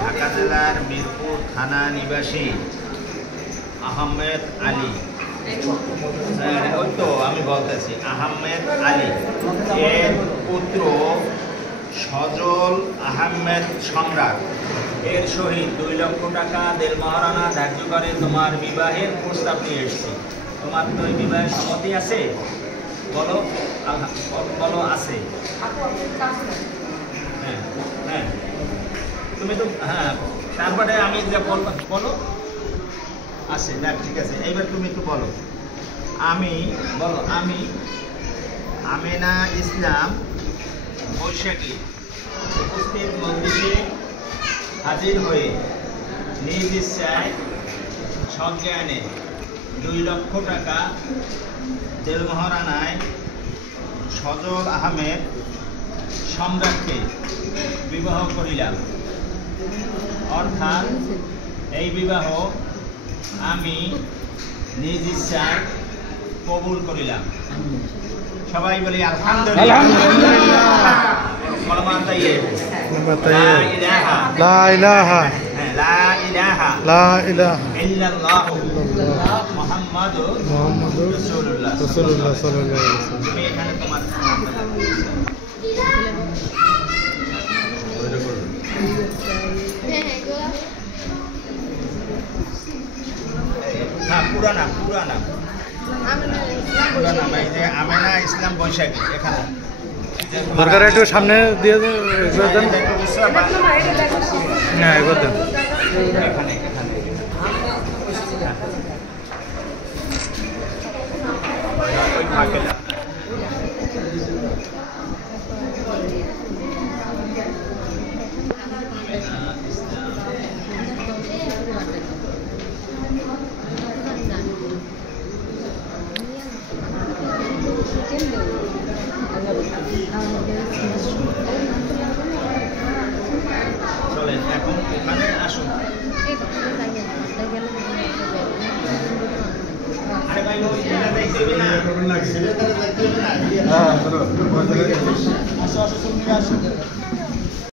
ঢাকা জেলার মিরপুর থানা নিবাসী আহমেদ আলী, ওই তো আমি বলতেছি আহমেদ আলী এর পুত্র সজল আহমেদ সম্রাট এর সহিত 2 লক্ষ টাকা দেল মহারানা ধার্য করে তোমার বিবাহের প্রস্তাব নিয়ে এসেছি। তোমার তো এই বিবাহের সম্মতি আছে? বলো বলো আছে? হ্যাঁ হ্যাঁ, তুমি তো হ্যাঁ, তারপরে আমি যে বলো আছে, দেখ ঠিক আছে। এইবার তুমি একটু বলো আমি আমেনা ইসলাম বৈশাখী উপস্থিত মন্দিরে হাজির হয়ে নিজ ইচ্ছায় সজ্ঞানে 2 লক্ষ টাকা দেল মহারানায় সজল আহমেদ সম্রাটকে বিবাহ করিলাম। অর্থাৎ এই বিবাহ আমি নিজ ইচ্ছায় কবুল করিলাম। সবাই বলি আলহামদুলিল্লাহ। লা ইলাহা ইল্লাল্লাহু মুহাম্মাদুর রাসূলুল্লাহ সাল্লাল্লাহু আলাইহি ওয়াসাল্লাম। তুমি এখানে তোমার পুরানা এই যে আমেনা ইসলাম বৈশাখী এখানে দরকার একটু সামনে দিয়ে দেন না এগো দেন এখানে ওই ফাঁকে চলেন এখন এখানে আসুন। আরে ভাই ওই ছেলেটা দেখতে না, ছেলেটা দেখতে না। হ্যাঁ, আসো তুমি আসো।